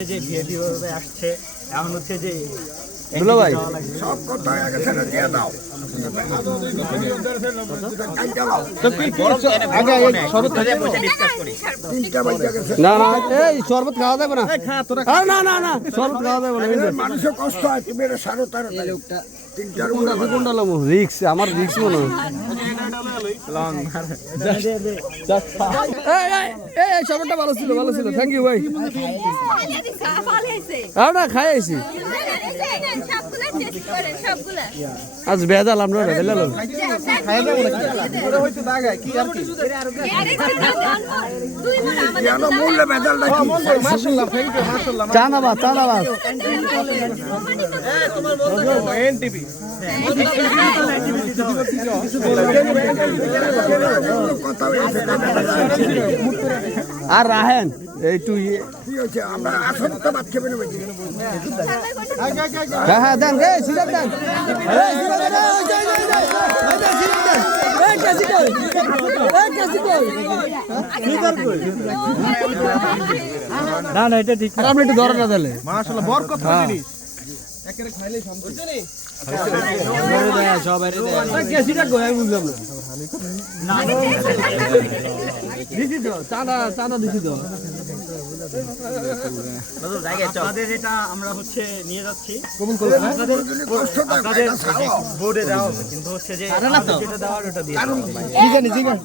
যে ভিআইপি ভাবে আসছে এখন হচ্ছে যে দুলা ভাই সব কথা আগে ছেড়ে দিয়ে দাও না না এই শরবত খাওয়া যাবে না না না না শরবত খাওয়া যাবে না মানুষের কষ্ট হয় তুমি এটা সাড়ে তারা রিক্স আমার রিক্স মনে হয় শরবতটা ভালো ছিল থ্যাংক ইউ ভাই না খাই আইছি আজ বেজাল আমরা বেলাল মূল্য বেজালটা চানাবাদ আর রাহেন একটু হ্যাঁ দেন সিরাপ দেন না না এটা ঠিক আপনি একটু ধরে না দিলে মাশাআল্লাহ বরকত জিনিস একেবারে খাইলেই শান্তি সবাই কেসিটা গোয়া বুঝলাম না দিছি তো চাঁদা দিছি তো আপনাদের এটা আমরা হচ্ছে নিয়ে যাচ্ছি কবুল করবেন আপনাদের বোর্ডে দেওয়া হবে কিন্তু হচ্ছে যে যেটা দেওয়ার ওটা দিয়ে জি গান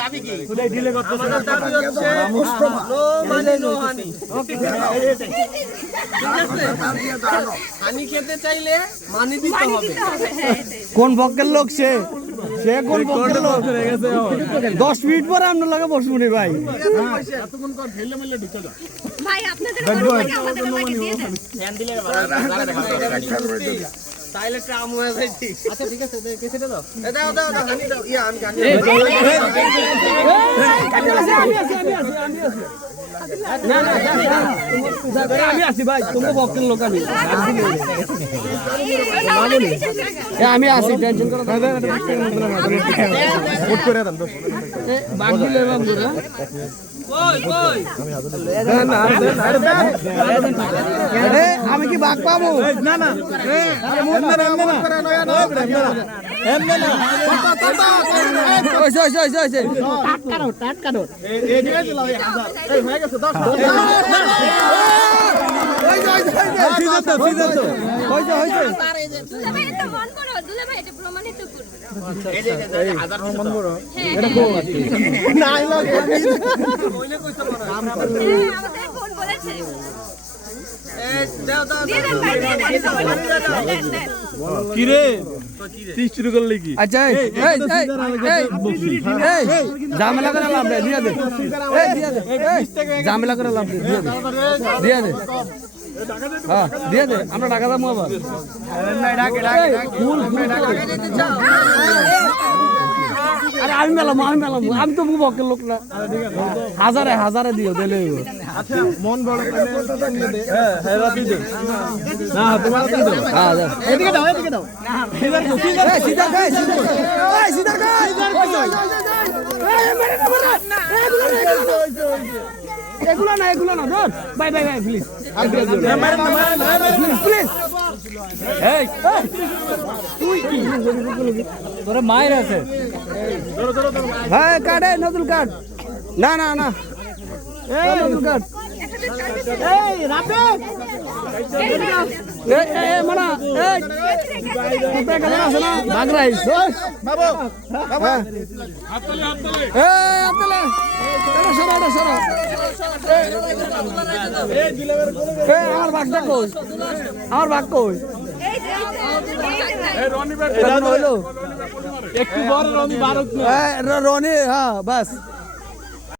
দাবি কি খুদাই ডিলে করতেছে দাবি হচ্ছে নো মানি নো হানি হানি খেতে চাইলে মানি দিতে হবে কোন বক্কের লোক সে কোন বক্কের লোক 10 মিনিট পরে আমরা লাগে বসবো নি ভাই এতক্ষণ কর ফেলে মেলে ঢুকে যা ভাই আপনাদের আমাদের দিয়ে দেন ধ্যান দিলে তাইলে ট্রাম হয়ে যাইছি আচ্ছা ঠিক আছে কেসেটা দাও দাও হানি দাও ইয়া আমি গান আমি আছি ভাই তোমার বক্কের লোক আমি আছি টেনশন করো আমি কি বাঘ পাবো না না কিরে 30 শুরু করলে কি আচ্ছা ঝামেলা করে লাভ নেই দিয়ে দে ঝামেলা করে লাভ নেই দিয়ে দে হ্যাঁ দিয়ে দে আমরা টাকা দাম আবার আরে আমি মেলাম আমি তো মুখ বকের লোক না হাজারে দিও দিলে আচ্ছা মন বড় করে দে হ্যাঁ রাতি দে না তোমার তো দাও হ্যাঁ এদিকে দাও না সিধা এগুলো না ধর বাই প্লিজ প্লিজ তুই কি তোর মায়ের আছে হ্যাঁ কাটে নতুন কাট না নতুন কাট আমার ভাগ কই একটু বড় রনি বারক রনি হ্যাঁ বাস